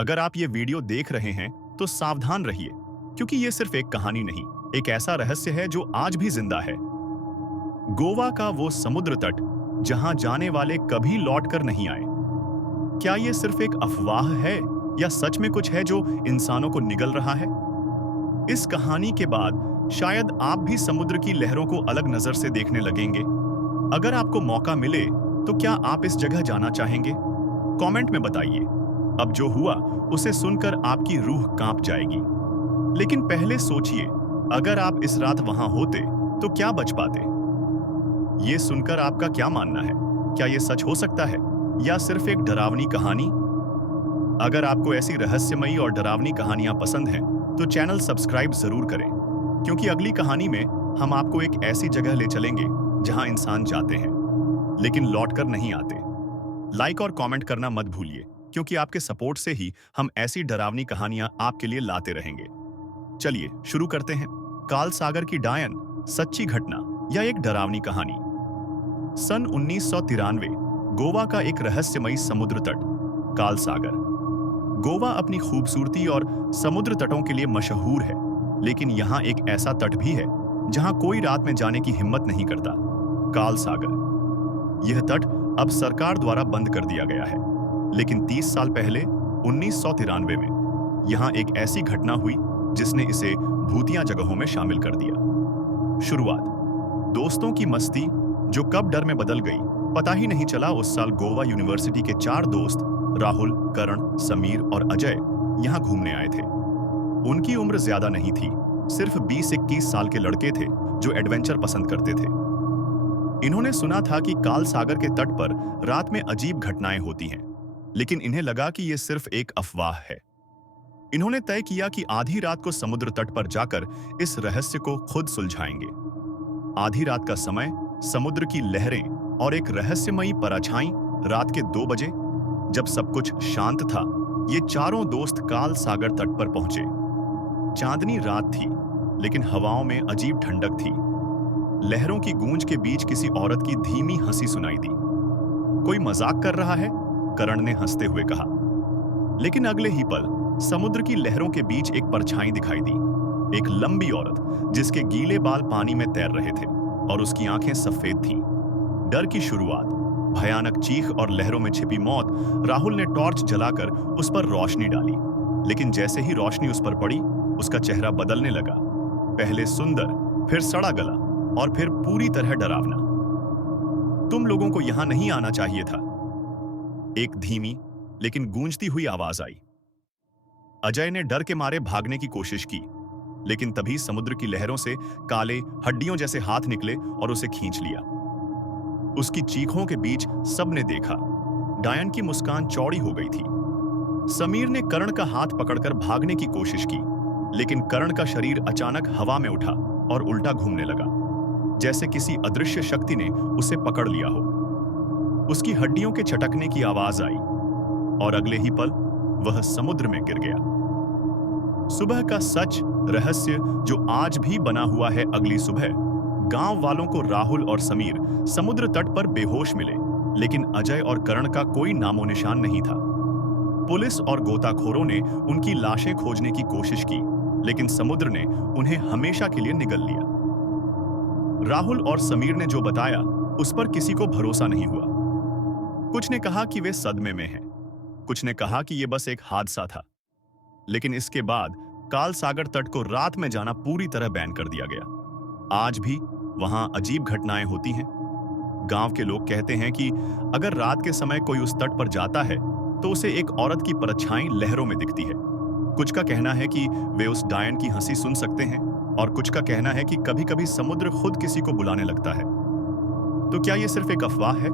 अगर आप ये वीडियो देख रहे हैं तो सावधान रहिए, क्योंकि ये सिर्फ एक कहानी नहीं, एक ऐसा रहस्य है जो आज भी जिंदा है। गोवा का वो समुद्र तट जहां जाने वाले कभी लौटकर नहीं आए। क्या ये सिर्फ एक अफवाह है या सच में कुछ है जो इंसानों को निगल रहा है? इस कहानी के बाद शायद आप भी समुद्र की लहरों को अलग नजर से देखने लगेंगे। अगर आपको मौका मिले तो क्या आप इस जगह जाना चाहेंगे? कमेंट में बताइए। अब जो हुआ उसे सुनकर आपकी रूह कांप जाएगी। लेकिन पहले सोचिए, अगर आप इस रात वहां होते तो क्या बच पाते? ये सुनकर आपका क्या मानना है? क्या ये सच हो सकता है या सिर्फ एक डरावनी कहानी? अगर आपको ऐसी रहस्यमयी और डरावनी कहानियां पसंद हैं, तो चैनल सब्सक्राइब जरूर करें, क्योंकि अगली कहानी में हम आपको एक ऐसी जगह ले चलेंगे जहां इंसान जाते हैं लेकिन लौटकर नहीं आते। लाइक और कमेंट करना मत भूलिए, क्योंकि आपके सपोर्ट से ही हम ऐसी डरावनी कहानियां आपके लिए लाते रहेंगे। चलिए शुरू करते हैं। काल सागर की डायन, सच्ची घटना या एक डरावनी कहानी। सन 1993, गोवा का एक रहस्यमयी समुद्र तट, काल सागर। गोवा अपनी खूबसूरती और समुद्र तटों के लिए मशहूर है, लेकिन यहाँ एक ऐसा तट भी है जहाँ कोई रात में जाने की हिम्मत नहीं करता। काल सागर। यह तट अब सरकार द्वारा बंद कर दिया गया है, लेकिन 30 साल पहले 1993 में यहाँ एक ऐसी घटना हुई जिसने इसे भूतिया जगहों में शामिल कर दिया। शुरुआत, दोस्तों की मस्ती जो कब डर में बदल गई पता ही नहीं चला। उस साल गोवा यूनिवर्सिटी के 4 दोस्त राहुल, करण, समीर और अजय यहाँ घूमने आए थे। उनकी उम्र ज्यादा नहीं थी, सिर्फ 20-21 साल के लड़के थे जो एडवेंचर पसंद करते थे। इन्होंने सुना था कि काल सागर के तट पर रात में अजीब घटनाएं होती हैं, लेकिन इन्हें लगा कि यह सिर्फ एक अफवाह है। इन्होंने तय किया कि आधी रात को समुद्र तट पर जाकर इस रहस्य को खुद सुलझाएंगे। आधी रात का समय, समुद्र की लहरें और एक रहस्यमयी परछाई। रात के 2 बजे, जब सब कुछ शांत था, ये चारों दोस्त काल सागर तट पर पहुंचे। चांदनी रात थी, लेकिन हवाओं में अजीब ठंडक थी। लहरों की गूंज के बीच किसी औरत की धीमी हंसी सुनाई दी। कोई मजाक कर रहा है, करण ने हंसते हुए कहा। लेकिन अगले ही पल समुद्र की लहरों के बीच एक परछाई दिखाई दी। एक लंबी औरत जिसके गीले बाल पानी में तैर रहे थे और उसकी आंखें सफेद थीं। डर की शुरुआत, भयानक चीख और लहरों में छिपी मौत। राहुल ने टॉर्च जलाकर उस पर रोशनी डाली, लेकिन जैसे ही रोशनी उस पर पड़ी, उसका चेहरा बदलने लगा। पहले सुंदर, फिर सड़ा गला और फिर पूरी तरह डरावना। तुम लोगों को यहां नहीं आना चाहिए था, एक धीमी लेकिन गूंजती हुई आवाज आई। अजय ने डर के मारे भागने की कोशिश की, लेकिन तभी समुद्र की लहरों से काले हड्डियों जैसे हाथ निकले और उसे खींच लिया। उसकी चीखों के बीच सबने देखा, डायन की मुस्कान चौड़ी हो गई थी। समीर ने करण का हाथ पकड़कर भागने की कोशिश की, लेकिन करण का शरीर अचानक हवा में उठा और उल्टा घूमने लगा, जैसे किसी अदृश्य शक्ति ने उसे पकड़ लिया हो। उसकी हड्डियों के छटकने की आवाज आई और अगले ही पल वह समुद्र में गिर गया। सुबह का सच, रहस्य जो आज भी बना हुआ है। अगली सुबह गांव वालों को राहुल और समीर समुद्र तट पर बेहोश मिले, लेकिन अजय और करण का कोई नामो निशान नहीं था। पुलिस और गोताखोरों ने उनकी लाशें खोजने की कोशिश की, लेकिन समुद्र ने उन्हें हमेशा के लिए निगल लिया। राहुल और समीर ने जो बताया उस पर किसी को भरोसा नहीं हुआ। कुछ ने कहा कि वे सदमे में हैं, कुछ ने कहा कि यह बस एक हादसा था। लेकिन इसके बाद काल सागर तट को रात में जाना पूरी तरह बैन कर दिया गया। आज भी वहां अजीब घटनाएं होती हैं। गांव के लोग कहते हैं कि अगर रात के समय कोई उस तट पर जाता है तो उसे एक औरत की परछाई लहरों में दिखती है। कुछ का कहना है कि वे उस डायन की हंसी सुन सकते हैं, और कुछ का कहना है कि कभी-कभी समुद्र खुद किसी को बुलाने लगता है। तो क्या यह सिर्फ एक अफवाह है,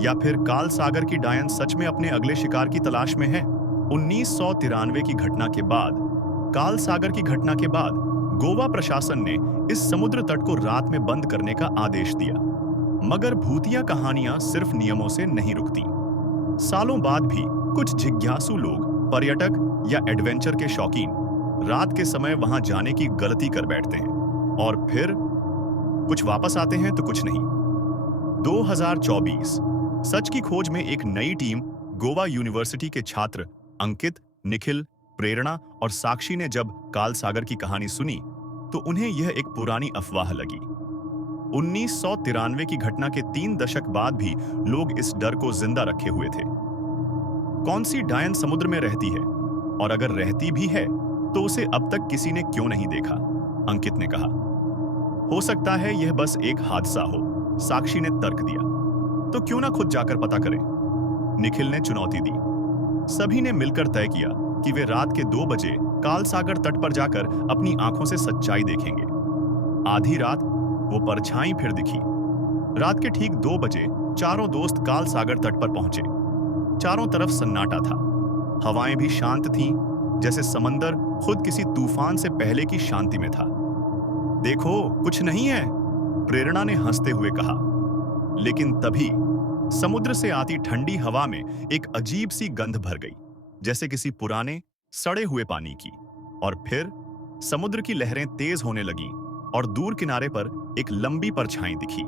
या फिर काल सागर की डायन सच में अपने अगले शिकार की तलाश में है? 1993 की घटना के बाद, काल सागर की घटना के बाद, गोवा प्रशासन ने इस समुद्र तट को रात में बंद करने का आदेश दिया। मगर भूतिया कहानियां सिर्फ नियमों से नहीं रुकती। सालों बाद भी कुछ जिज्ञासु लोग, पर्यटक या एडवेंचर के शौकीन रात के समय वहां जाने की गलती कर बैठते हैं, और फिर कुछ वापस आते हैं तो कुछ नहीं। 2024 सच की खोज में एक नई टीम गोवा यूनिवर्सिटी के छात्र अंकित, निखिल, प्रेरणा और साक्षी ने जब काल सागर की कहानी सुनी तो उन्हें यह एक पुरानी अफवाह लगी। 1993 की घटना के 3 दशक बाद भी लोग इस डर को जिंदा रखे हुए थे। कौन सी डायन समुद्र में रहती है, और अगर रहती भी है तो उसे अब तक किसी ने क्यों नहीं देखा? अंकित ने कहा। हो सकता है यह बस एक हादसा हो, साक्षी ने तर्क दिया। तो क्यों ना खुद जाकर पता करें? निखिल ने चुनौती दी। सभी ने मिलकर तय किया कि वे रात के 2 बजे काल सागर तट पर जाकर अपनी आंखों से सच्चाई देखेंगे। आधी रात वो परछाई फिर दिखी। रात के ठीक 2 बजे चारों दोस्त काल सागर तट पर पहुंचे। चारों तरफ सन्नाटा था। हवाएं भी शांत थीं, जैसे समंदर खुद किसी तूफान से पहले की शांति में था। देखो, कुछ नहीं है, प्रेरणा ने हंसते हुए कहा। लेकिन तभी समुद्र से आती ठंडी हवा में एक अजीब सी गंध भर गई, जैसे किसी पुराने सड़े हुए पानी की। और फिर समुद्र की लहरें तेज होने लगीं और दूर किनारे पर एक लंबी परछाई दिखी।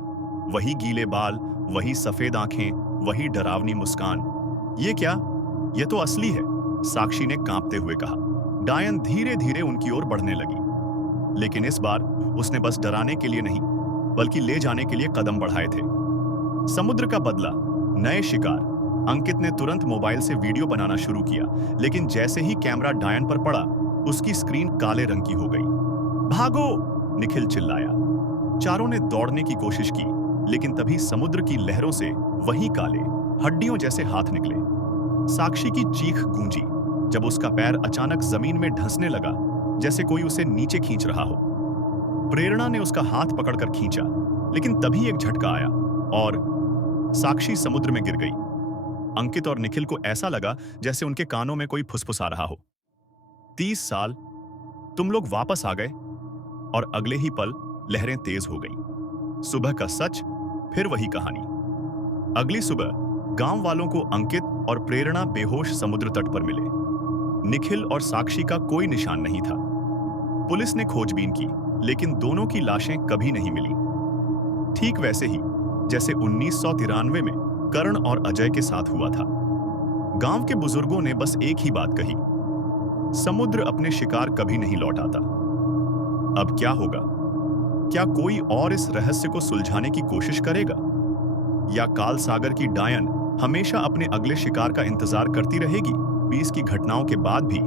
वही गीले बाल, वही सफेद आंखें, वही डरावनी मुस्कान। ये क्या? ये तो असली है, साक्षी ने कांपते हुए कहा। डायन धीरे धीरे उनकी ओर बढ़ने लगी, लेकिन इस बार उसने बस डराने के लिए नहीं, बल्कि ले जाने के लिए कदम बढ़ाए थे। समुद्र का बदला, नए शिकार। अंकित ने तुरंत मोबाइल से वीडियो बनाना शुरू किया, लेकिन जैसे ही कैमरा डायन पर पड़ा, उसकी स्क्रीन काले रंग की हो गई। भागो! निखिल चिल्लाया। चारों ने दौड़ने की कोशिश की, लेकिन तभी समुद्र की लहरों से वही काले, हड्डियों जैसे हाथ निकले। साक्षी की चीख गूंजी जब उसका पैर अचानक जमीन में धंसने लगा, जैसे कोई उसे नीचे खींच रहा हो। प्रेरणा ने उसका हाथ पकड़कर खींचा, लेकिन तभी एक झटका आया और साक्षी समुद्र में गिर गई। अंकित और निखिल को ऐसा लगा जैसे उनके कानों में कोई फुसफुसा रहा हो। 30 साल, तुम लोग वापस आ गए। और अगले ही पल लहरें तेज हो गई। सुबह का सच, फिर वही कहानी। अगली सुबह गांव वालों को अंकित और प्रेरणा बेहोश समुद्र तट पर मिले। निखिल और साक्षी का कोई निशान नहीं था। पुलिस ने खोजबीन की, लेकिन दोनों की लाशें कभी नहीं मिली। ठीक वैसे ही जैसे 1993 में करण और अजय के साथ हुआ था। गांव के बुजुर्गों ने बस एक ही बात कही, समुद्र अपने शिकार कभी नहीं लौट आता। अब क्या होगा? क्या कोई और इस रहस्य को सुलझाने की कोशिश करेगा, या काल सागर की डायन हमेशा अपने अगले शिकार का इंतजार करती रहेगी? 20 की घटनाओं के बाद भी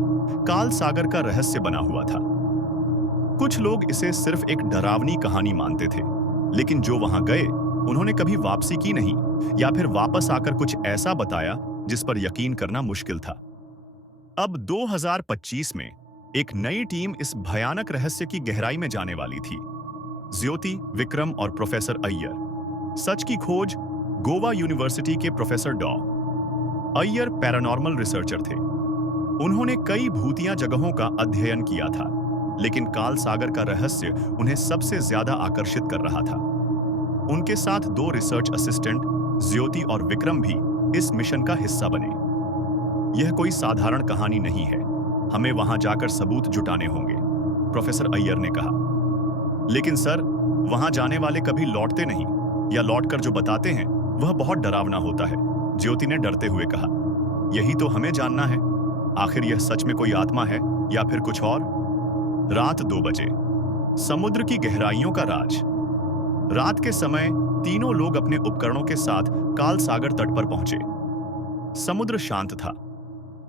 काल सागर का रहस्य बना हुआ था। कुछ लोग इसे सिर्फ एक डरावनी कहानी मानते थे, लेकिन जो वहां गए उन्होंने कभी वापसी की नहीं, या फिर वापस आकर कुछ ऐसा बताया जिस पर यकीन करना मुश्किल था। अब 2025 में एक नई टीम इस भयानक रहस्य की गहराई में जाने वाली थी। ज्योति, विक्रम और प्रोफेसर अय्यर। सच की खोज, गोवा यूनिवर्सिटी के प्रोफेसर डॉ अय्यर पैरानॉर्मल रिसर्चर थे। उन्होंने कई भूतिया जगहों का अध्ययन किया था, लेकिन काल सागर का रहस्य उन्हें सबसे ज्यादा आकर्षित कर रहा था। उनके साथ 2 रिसर्च असिस्टेंट ज्योति और विक्रम भी इस मिशन का हिस्सा बने। यह कोई साधारण कहानी नहीं है, हमें वहां जाकर सबूत जुटाने होंगे, प्रोफेसर अय्यर ने कहा। लेकिन सर, वहां जाने वाले कभी लौटते नहीं, या लौटकर जो बताते हैं वह बहुत डरावना होता है, ज्योति ने डरते हुए कहा। यही तो हमें जानना है, आखिर यह सच में कोई आत्मा है या फिर कुछ और? रात 2 बजे, समुद्र की गहराइयों का राज। रात के समय तीनों लोग अपने उपकरणों के साथ काल सागर तट पर पहुंचे। समुद्र शांत था।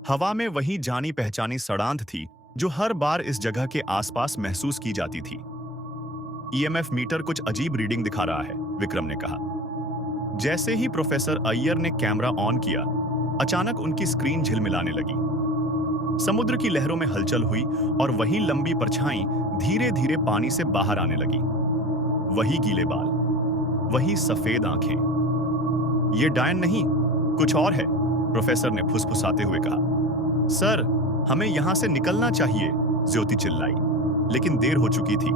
हवा में वही जानी पहचानी सड़ांध थी जो हर बार इस जगह के आसपास महसूस की जाती थी। ईएमएफ मीटर कुछ अजीब रीडिंग दिखा रहा है, विक्रम ने कहा। जैसे ही प्रोफेसर अय्यर ने कैमरा ऑन किया, अचानक उनकी स्क्रीन झिलमिलाने लगी। समुद्र की लहरों में हलचल हुई और वही लंबी परछाई धीरे धीरे पानी से बाहर आने लगी। वही गीले बाल, वही सफेद आंखें। ये डायन नहीं, कुछ और है, प्रोफेसर ने फुसफुसाते हुए कहा। सर, हमें यहां से निकलना चाहिए, ज्योति चिल्लाई, लेकिन देर हो चुकी थी।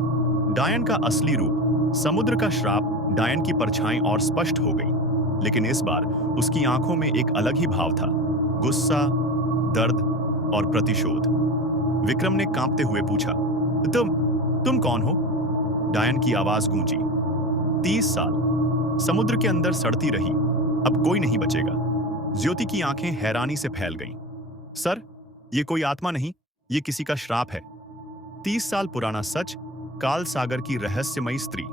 डायन का असली रूप, समुद्र का श्राप, डायन की परछाई और स्पष्ट हो गई, लेकिन इस बार उसकी आंखों में एक अलग ही भाव था, गुस्सा, दर्द और प्रतिशोध। विक्रम ने कांपते हुए पूछा, तुम कौन हो? डायन की आवाज गूंजी। 30 साल समुद्र के अंदर सड़ती रही, अब कोई नहीं बचेगा। ज्योति की आंखें हैरानी से फैल गईं। सर, ये कोई आत्मा नहीं, ये किसी का श्राप है। 30 साल पुराना सच, काल सागर की रहस्यमयी स्त्री।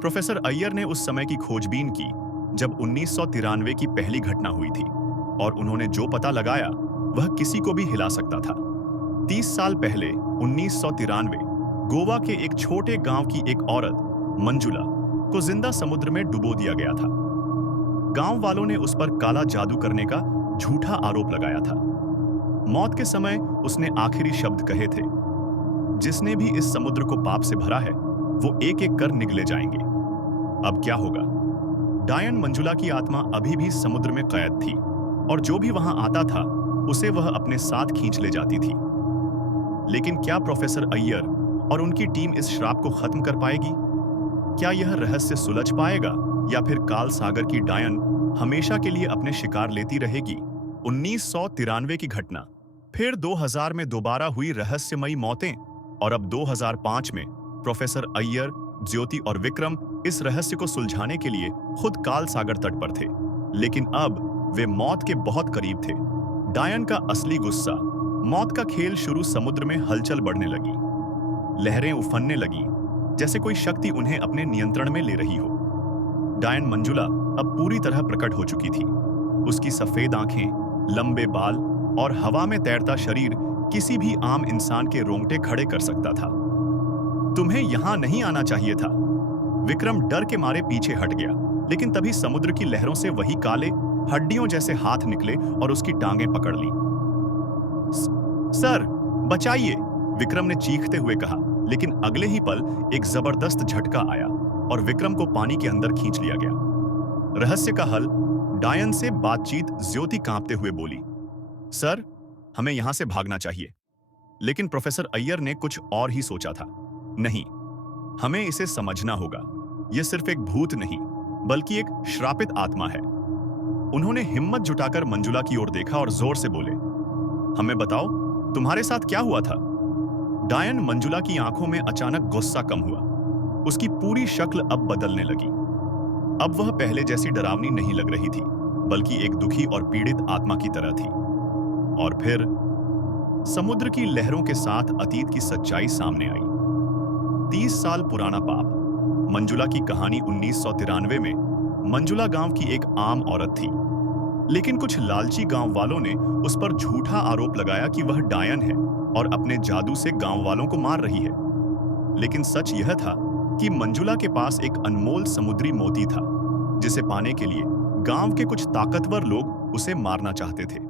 प्रोफेसर अय्यर ने उस समय की खोजबीन की जब 1993 की पहली घटना हुई थी, और उन्होंने जो पता लगाया वह किसी को भी हिला सकता था। 30 साल पहले 1993 गोवा के एक छोटे गांव की एक औरत मंजुला को जिंदा समुद्र में डुबो दिया गया था। गांव वालों ने उस पर काला जादू करने का झूठा आरोप लगाया था। मौत के समय उसने आखिरी शब्द कहे थे, जिसने भी इस समुद्र को पाप से भरा है वो एक एक कर निगले जाएंगे। अब क्या होगा? डायन मंजुला की आत्मा अभी भी समुद्र में कैद थी, और जो भी वहां आता था उसे वह अपने साथ खींच ले जाती थी। लेकिन क्या प्रोफेसर अय्यर और उनकी टीम इस श्राप को खत्म कर पाएगी? क्या यह रहस्य सुलझ पाएगा, या फिर काल सागर की डायन हमेशा के लिए अपने शिकार लेती रहेगी? 1993 की घटना, फिर 2000 में दोबारा हुई रहस्यमयी मौतें, और अब 2005 में प्रोफेसर अय्यर, ज्योति और विक्रम इस रहस्य को सुलझाने के लिए खुद काल सागर तट पर थे। लेकिन अब वे मौत के बहुत करीब थे। डायन का असली गुस्सा, मौत का खेल शुरू। समुद्र में हलचल बढ़ने लगी, लहरें उफनने लगी, जैसे कोई शक्ति उन्हें अपने नियंत्रण में ले रही हो। डायन मंजुला अब पूरी तरह प्रकट हो चुकी थी। उसकी सफेद आंखें, लंबे बाल और हवा में तैरता शरीर किसी भी आम इंसान के रोंगटे खड़े कर सकता था। तुम्हें यहां नहीं आना चाहिए था। विक्रम डर के मारे पीछे हट गया, लेकिन तभी समुद्र की लहरों से वही काले हड्डियों जैसे हाथ निकले और उसकी टांगें पकड़ ली। सर, बचाइए, विक्रम ने चीखते हुए कहा, लेकिन अगले ही पल एक जबरदस्त झटका आया और विक्रम को पानी के अंदर खींच लिया गया। रहस्य का हल, डायन से बातचीत। ज्योति कांपते हुए बोली, सर, हमें यहां से भागना चाहिए। लेकिन प्रोफेसर अय्यर ने कुछ और ही सोचा था। नहीं, हमें इसे समझना होगा। यह सिर्फ एक भूत नहीं, बल्कि एक श्रापित आत्मा है। उन्होंने हिम्मत जुटाकर मंजुला की ओर देखा और जोर से बोले, हमें बताओ, तुम्हारे साथ क्या हुआ था? डायन मंजुला की आंखों में अचानक गुस्सा कम हुआ। उसकी पूरी शक्ल अब बदलने लगी। अब वह पहले जैसी डरावनी नहीं लग रही थी, बल्कि एक दुखी और पीड़ित आत्मा की तरह थी। और फिर समुद्र की लहरों के साथ अतीत की सच्चाई सामने आई। 30 साल पुराना पाप। मंजुला की कहानी 1993 में मंजुला गांव की एक आम औरत थी, लेकिन कुछ लालची गांव वालों ने उस पर झूठा आरोप लगाया कि वह डायन है और अपने जादू से गांव वालों को मार रही है। लेकिन सच यह था कि मंजुला के पास एक अनमोल समुद्री मोती था, जिसे पाने के लिए गांव के कुछ ताकतवर लोग उसे मारना चाहते थे।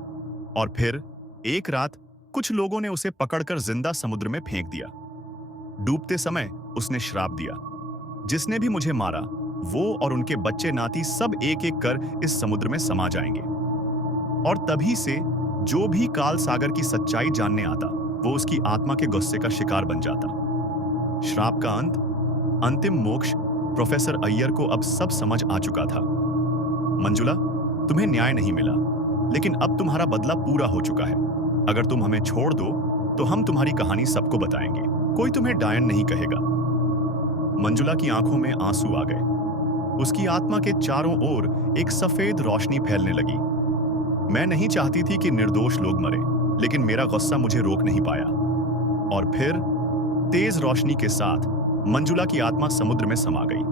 और फिर एक रात कुछ लोगों ने उसे पकड़कर जिंदा समुद्र में फेंक दिया। डूबते समय उसने श्राप दिया, जिसने भी मुझे मारा वो और उनके बच्चे नाती सब एक एक कर इस समुद्र में समा जाएंगे। और तभी से जो भी काल सागर की सच्चाई जानने आता, वो उसकी आत्मा के गुस्से का शिकार बन जाता। श्राप का अंत, अंतिम मोक्ष। प्रोफेसर अय्यर को अब सब समझ आ चुका था। मंजुला, तुम्हें न्याय नहीं मिला, लेकिन अब तुम्हारा बदला पूरा हो चुका है। अगर तुम हमें छोड़ दो तो हम तुम्हारी कहानी सबको बताएंगे। कोई तुम्हें डायन नहीं कहेगा। मंजुला की आंखों में आंसू आ गए। उसकी आत्मा के चारों ओर एक सफेद रोशनी फैलने लगी। मैं नहीं चाहती थी कि निर्दोष लोग मरे, लेकिन मेरा गुस्सा मुझे रोक नहीं पाया। और फिर तेज रोशनी के साथ मंजुला की आत्मा समुद्र में समा गई।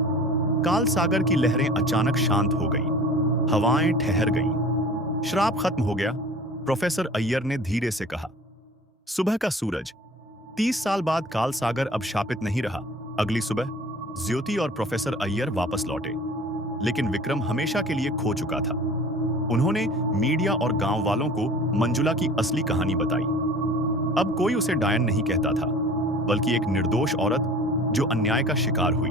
काल सागर की लहरें अचानक शांत हो गई, हवाएं ठहर गईं। श्राप खत्म हो गया, प्रोफेसर अय्यर ने धीरे से कहा। सुबह का सूरज। 30 साल बाद काल सागर अब शापित नहीं रहा। अगली सुबह ज्योति और प्रोफेसर अय्यर वापस लौटे, लेकिन विक्रम हमेशा के लिए खो चुका था। उन्होंने मीडिया और गांव वालों को मंजुला की असली कहानी बताई। अब कोई उसे डायन नहीं कहता था, बल्कि एक निर्दोष औरत जो अन्याय का शिकार हुई।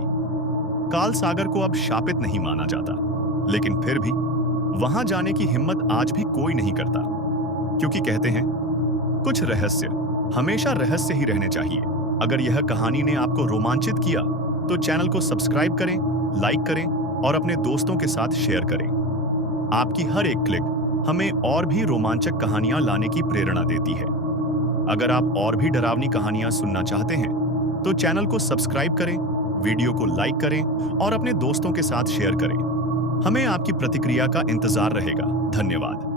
काल सागर को अब शापित नहीं माना जाता, लेकिन फिर भी वहां जाने की हिम्मत आज भी कोई नहीं करता, क्योंकि कहते हैं कुछ रहस्य हमेशा रहस्य ही रहने चाहिए। अगर यह कहानी ने आपको रोमांचित किया तो चैनल को सब्सक्राइब करें, लाइक करें और अपने दोस्तों के साथ शेयर करें। आपकी हर एक क्लिक हमें और भी रोमांचक कहानियां लाने की प्रेरणा देती है। अगर आप और भी डरावनी कहानियां सुनना चाहते हैं तो चैनल को सब्सक्राइब करें, वीडियो को लाइक करें और अपने दोस्तों के साथ शेयर करें। हमें आपकी प्रतिक्रिया का इंतजार रहेगा। धन्यवाद।